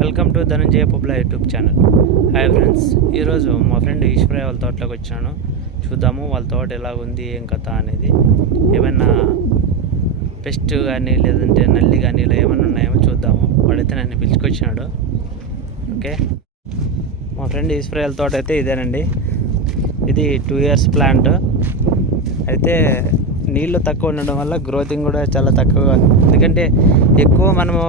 Welcome to Dhananjaya పబ్ల YouTube channel. Hi friends, ఈరోజు మా ఫ్రెండ్ ఈశ్వరయ్య వాళ్ళ తోటలోకి వచ్చాను. చూద్దాము వాళ్ళ తోట ఎలా ఉంది, ఏం కథ అనేది. ఏమైనా పెస్ట్ కానీ లేదంటే నల్లి కానీ ఇలా ఏమైనా ఉన్నాయేమో చూద్దాము. వాడైతే నన్ను పిలుచుకొచ్చినాడు. ఓకే, మా ఫ్రెండ్ ఈశ్వరయ్య వాళ్ళ తోట అయితే ఇదేనండి. ఇది 2 years ప్లాంట్. అయితే నీళ్ళు తక్కువ ఉండడం వల్ల గ్రోతింగ్ కూడా చాలా తక్కువగా ఉంది. ఎందుకంటే ఎక్కువ మనము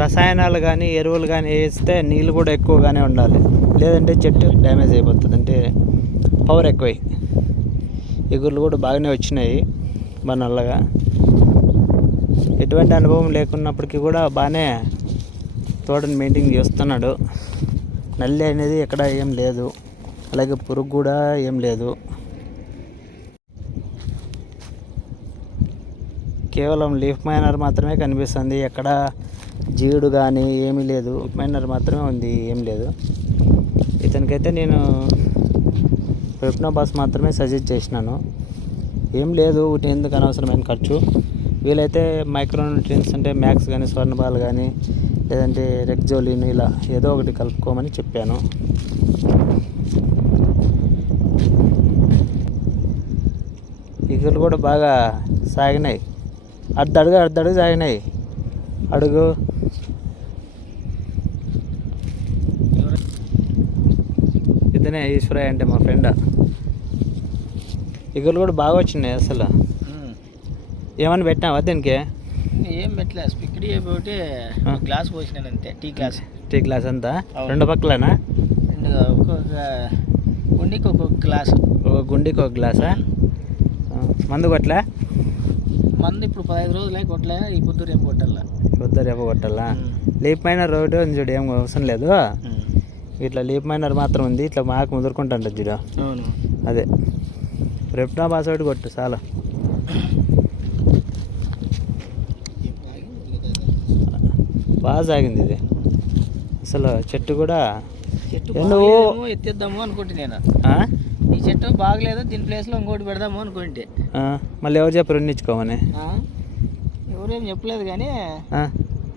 రసాయనాలు కానీ ఎరువులు కానీ వేస్తే నీళ్ళు కూడా ఎక్కువగానే ఉండాలి, లేదంటే చెట్టు డ్యామేజ్ అయిపోతుంది. అంటే పవర్ ఎక్కువై ఎగురులు కూడా బాగానే వచ్చినాయి బాగా నల్లగా. ఎటువంటి అనుభవం లేకున్నప్పటికీ కూడా బాగానే తోటను మెయింటైన్ చేస్తున్నాడు. నల్లి అనేది ఎక్కడ ఏం లేదు, అలాగే పురుగు కూడా ఏం లేదు. కేవలం లీఫ్ మైనర్ మాత్రమే కనిపిస్తుంది. ఎక్కడ జీడు కానీ ఏమీ లేదు, లీఫ్ మైనర్ మాత్రమే ఉంది, ఏం లేదు. ఇతనికైతే నేను ప్రెప్నోబాస్ మాత్రమే సజెస్ట్ చేసినాను. ఏం లేదు, ఎందుకు అనవసరమైన ఖర్చు. వీలైతే మైక్రోన్యూట్రియన్స్ అంటే మ్యాక్స్ కానీ స్వర్ణబాల్ కానీ లేదంటే రెక్జోలిన్ ఇలా ఏదో ఒకటి కలుపుకోమని చెప్పాను. ఈగలు కూడా బాగా సాగినాయి, అర్ధడుగు సాగినాయి. అడుగు ఇతనే ఈశ్వరయ్య అంటే మా ఫ్రెండ్. ఈగలు కూడా బాగా వచ్చినాయి. అసలు ఏమన్నా పెట్టినావా దీనికి? ఏం పెట్టలే, స్పిక్డి అయిపోతే గ్లాస్ పోసినాను అంతే. టీ గ్లాస్ అంతా 2 పక్కలనా? ఒక్కొక్క గుండికి ఒక్కొక్క గ్లాస్. ఒక గుండికి ఒక గ్లాసా? మందు కొట్టలే? మందు ఇప్పుడు 15 రోజులు కొట్టలే. ఈ పొద్దు రేపు కొట్టాలా? లీప్ మైనర్ రోడ్డు ఉంది చూడు, ఏం అవసరం లేదు. ఇట్లా లీప్ మైనర్ మాత్రం ఉంది. ఇట్లా మాకు ముదురుకుంటాంట చూడు. అవును, అదే ప్రెప్నోబాస్ ఒకటి కొట్టు చాలు. బాగా సాగింది ఇది. అసలు చెట్టు కూడా ఎత్తేద్దాము అనుకుంటే నేను. ఈ చెట్టు బాగలేదు, దీని ప్లేస్లో ఇంకోటి పెడదాము అనుకుంటే మళ్ళీ ఎవరు చెప్పారు రెండించుకోమని? ఎవరేం చెప్పలేదు, కానీ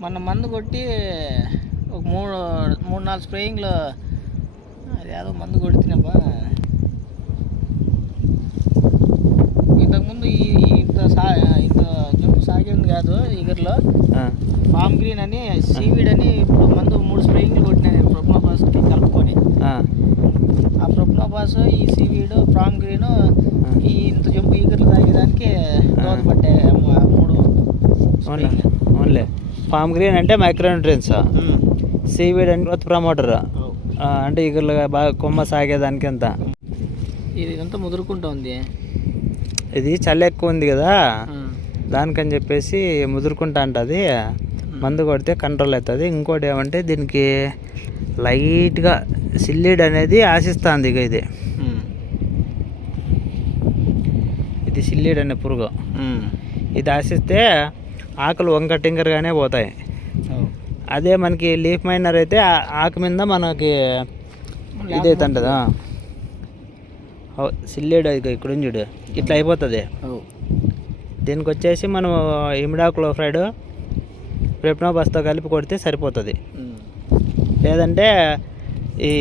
మొన్న మందు కొట్టి ఒక 3-4 స్ప్రేయింగ్లో అది ఏదో మందు కొడుతున్నప్ప. ఇంతకుముందు ఇంత జంపు సాగింది కాదు ఈగర్లో. ఫామ్ గ్రీన్ అని, సీవీడ్ అని ఇప్పుడు మందు 3 స్ప్రేయింగ్లు కొట్టినాను ప్రొప్నోబాస్కి కలుపుకొని. ఆ ప్రొప్నోబాస్, ఈ సీవీడ్, ఫామ్ గ్రీన్, ఈ ఇంత జంపు ఈగర్లు తాగేదానికి దోహదపడ్డాయి 3. ఓన్లీ ఫామ్ గ్రీన్ అంటే మైక్రోన్యూట్రియన్స్, సీవీడ్ అంటే గ్రోత్ ప్రమోటర్ అంటే ఈగర్లు బాగా కొమ్మ సాగేదానికి అంతా. ఇది అంతా ముదురుకుంటా ఉంది. ఇది చలి ఎక్కువ ఉంది కదా, దానికని చెప్పేసి ముదురుకుంటా ఉంటుంది. మందు కొడితే కంట్రోల్ అవుతుంది. ఇంకోటి ఏమంటే దీనికి లైట్గా సిల్లిడ్ అనేది ఆశిస్తుంది. ఇక ఇది సిల్లిడ్ అనే పురుగు. ఇది ఆశిస్తే ఆకులు వంకటింకరగానే పోతాయి. అదే మనకి లీఫ్ మైనర్ అయితే ఆకు మీద మనకి ఇదైతుంటుందా సిల్లిడ్. ఇక్కడ చూడు ఇట్లా అయిపోతుంది. దీనికి వచ్చేసి మనం ఇమిడాక్లోప్రైడ్ ప్రెప్నోబాస్తో కలిపి కొడితే సరిపోతుంది. లేదంటే ఈ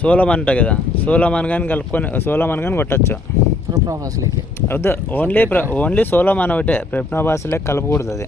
సోలమాన్ అంట కదా, సోలమాన్ కానీ కొట్టచ్చు. ప్రెప్నోబాస్లోకి వద్దు, ఓన్లీ సోలమాన్ ఒకటే, ప్రెప్నోబాస్లోకి కలపకూడదు. అది